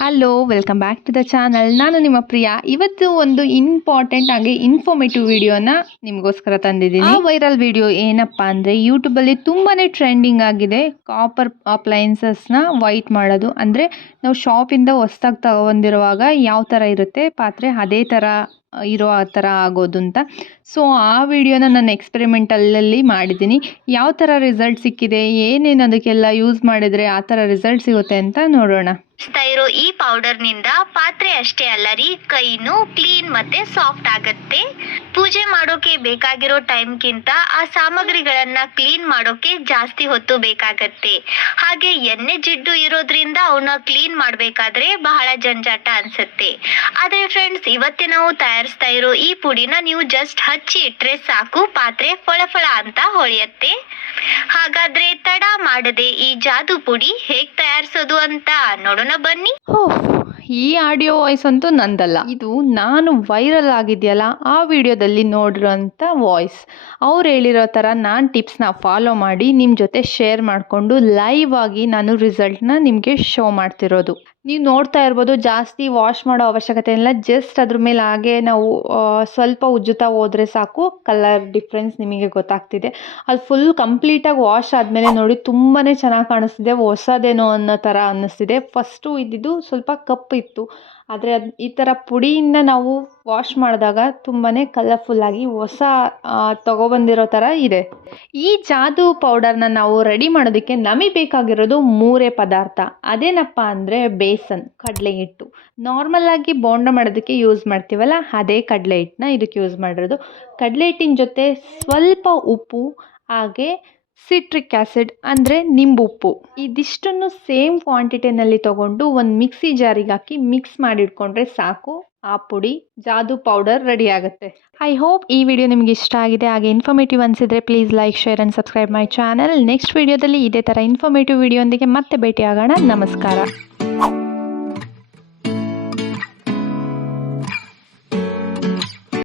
Hello welcome back to the channel ನಾನು ನಿಮ್ಮ ಪ್ರಿಯ. ಇವತ್ತು ಒಂದು ಇಂಪಾರ್ಟೆಂಟ್ ಹಾಗೆ ಇನ್ಫಾರ್ಮೇಟಿವ್ ವಿಡಿಯೋನ ನಿಮಗೋಸ್ಕರ ತಂದಿದ್ದೀನಿ. ಆ ವೈರಲ್ ವಿಡಿಯೋ ಏನಪ್ಪ ಅಂದರೆ ಯೂಟ್ಯೂಬಲ್ಲಿ ತುಂಬಾ ಟ್ರೆಂಡಿಂಗ್ ಆಗಿದೆ. ಕಾಪರ್ ಅಪ್ಲೈನ್ಸಸ್ನ ವೈಟ್ ಮಾಡೋದು. ಅಂದರೆ ನಾವು ಶಾಪಿಂದ ಹೊಸ್ದಾಗಿ ತಗೊಂಡಿರುವಾಗ ಯಾವ ಥರ ಇರುತ್ತೆ? ಪಾತ್ರೆ ಅದೇ ಥರ ಇರೋ ಆ ಥರ ಆಗೋದು ಅಂತ. ಸೊ ಆ ವಿಡಿಯೋನ ನಾನು ಎಕ್ಸ್ಪೆರಿಮೆಂಟಲ್ಲಲ್ಲಿ ಮಾಡಿದ್ದೀನಿ. ಯಾವ ಥರ ರಿಸಲ್ಟ್ ಸಿಕ್ಕಿದೆ? ಏನೇನು ಅದಕ್ಕೆಲ್ಲ ಯೂಸ್ ಮಾಡಿದರೆ ಆ ಥರ ರಿಸಲ್ಟ್ ಸಿಗುತ್ತೆ ಅಂತ ನೋಡೋಣ. ಇರೋ ಈ ಪೌಡರ್ನಿಂದ ಪಾತ್ರೆ ಅಷ್ಟೇ ಅಲ್ಲ ರೀ. ಕೈನೂ ಕ್ಲೀನ್ ಮತ್ತು ಸಾಫ್ಟ್ ಆಗತ್ತೆ. ಪೂಜೆ ಮಾಡೋಕೆ ಬೇಕಾಗಿರೋ ಟೈಮ್ಗಿಂತ ಆ ಸಾಮಗ್ರಿಗಳನ್ನ ಕ್ಲೀನ್ ಮಾಡೋಕೆ ಜಾಸ್ತಿ ಹೊತ್ತು ಬೇಕಾಗತ್ತೆ. ಹಾಗೆ ಎಣ್ಣೆ ಜಿಡ್ಡು ಇರೋದ್ರಿಂದ ಅವನ್ನ ಕ್ಲೀನ್ ಮಾಡಬೇಕಾದ್ರೆ ಬಹಳ ಜಂಜಾಟ ಅನ್ಸುತ್ತೆ. ಆದರೆ ಫ್ರೆಂಡ್ಸ್ ಇವತ್ತೇ ನಾವು ತಯಾರಿಸ್ತಾ ಇರೋ ಈ ಪುಡಿನ ನೀವು ಜಸ್ಟ್ ಹಚ್ಚಿ ಇಟ್ರೆ ಸಾಕು, ಪಾತ್ರೆ ಫಳಫಳ ಅಂತ ಹೊಳೆಯತ್ತೆ. ಹಾಗಾದ್ರೆ ತಡ ಮಾಡದೆ ಈ ಜಾದು ಪುಡಿ ಹೇಗ್ ತಯಾರಿಸೋದು ಅಂತ ನೋಡೋಣ ಬನ್ನಿ. ಈ ಆಡಿಯೋ ವಾಯ್ಸ್ ಅಂತೂ ನಂದಲ್ಲ. ಇದು ನಾನು ವೈರಲ್ ಆಗಿದೆಯಲ್ಲ, ಆ ವಿಡಿಯೋದಲ್ಲಿ ನೋಡಿರೋಂಥ ವಾಯ್ಸ್. ಅವ್ರು ಹೇಳಿರೋ ಥರ ನಾನು ಟಿಪ್ಸ್ನ ಫಾಲೋ ಮಾಡಿ ನಿಮ್ಮ ಜೊತೆ ಶೇರ್ ಮಾಡಿಕೊಂಡು ಲೈವ್ ಆಗಿ ನಾನು ರಿಸಲ್ಟ್ನ ನಿಮಗೆ ಶೋ ಮಾಡ್ತಿರೋದು. ನೀವು ನೋಡ್ತಾ ಇರ್ಬೋದು, ಜಾಸ್ತಿ ವಾಶ್ ಮಾಡೋ ಅವಶ್ಯಕತೆ ಇಲ್ಲ. ಜಸ್ಟ್ ಅದ್ರ ಮೇಲೆ ಹಾಗೆ ನಾವು ಸ್ವಲ್ಪ ಉಜ್ಜುತ್ತಾ ಹೋದರೆ ಸಾಕು. ಕಲರ್ ಡಿಫ್ರೆನ್ಸ್ ನಿಮಗೆ ಗೊತ್ತಾಗ್ತಿದೆ. ಅದು ಫುಲ್ ಕಂಪ್ಲೀಟಾಗಿ ವಾಶ್ ಆದಮೇಲೆ ನೋಡಿ ತುಂಬಾ ಚೆನ್ನಾಗಿ ಕಾಣಿಸ್ತಿದೆ. ಹೊಸದೇನೋ ಅನ್ನೋ ಥರ ಅನ್ನಿಸ್ತಿದೆ. ಫಸ್ಟು ಇದ್ದಿದ್ದು ಸ್ವಲ್ಪ ಕಪ್ಪಿತ್ತು ಆದರೆ ಅದು ಈ ಥರ ಪುಡಿಯಿಂದ ನಾವು ವಾಶ್ ಮಾಡಿದಾಗ ತುಂಬಾ ಕಲರ್ಫುಲ್ಲಾಗಿ ಹೊಸ ತಗೊಬಂದಿರೋ ಥರ ಇದೆ. ಈ ಜಾದು ಪೌಡರ್ನ ನಾವು ರೆಡಿ ಮಾಡೋದಕ್ಕೆ ನಮಗೆ ಬೇಕಾಗಿರೋದು ಮೂರೇ ಪದಾರ್ಥ. ಅದೇನಪ್ಪ ಅಂದರೆ ಬೇಸನ್, ಕಡಲೆ ಹಿಟ್ಟು. ನಾರ್ಮಲಾಗಿ ಬೋಂಡ ಮಾಡೋದಕ್ಕೆ ಯೂಸ್ ಮಾಡ್ತೀವಲ್ಲ, ಅದೇ ಕಡಲೆ ಹಿಟ್ಟನ್ನ ಇದಕ್ಕೆ ಯೂಸ್ ಮಾಡಿರೋದು. ಕಡಲೆ ಹಿಟ್ಟಿನ ಜೊತೆ ಸ್ವಲ್ಪ ಉಪ್ಪು, ಹಾಗೆ ಸಿಟ್ರಿಕ್ ಆ್ಯಸಿಡ್ ಅಂದರೆ ನಿಂಬುಪ್ಪು. ಇದಿಷ್ಟನ್ನು ಸೇಮ್ ಕ್ವಾಂಟಿಟಿನಲ್ಲಿ ತೊಗೊಂಡು ಒಂದು ಮಿಕ್ಸಿ ಜಾರಿಗೆ ಹಾಕಿ ಮಿಕ್ಸ್ ಮಾಡಿಟ್ಕೊಂಡ್ರೆ ಸಾಕು. ಆ ಪುಡಿ, ಜಾದು ಪೌಡರ್ ರೆಡಿ ಆಗುತ್ತೆ. ಐ ಹೋಪ್ ಈ ವಿಡಿಯೋ ನಿಮಗೆ ಇಷ್ಟ ಆಗಿದೆ. ಹಾಗೆ informative ಅನಿಸಿದರೆ please like share and subscribe my channel next ವಿಡಿಯೋದಲ್ಲಿ ಇದೇ ಥರ ಇನ್ಫಾರ್ಮೇಟಿವ್ ವಿಡಿಯೋಂದಿಗೆ ಮತ್ತೆ ಭೇಟಿ ಆಗೋಣ ನಮಸ್ಕಾರ.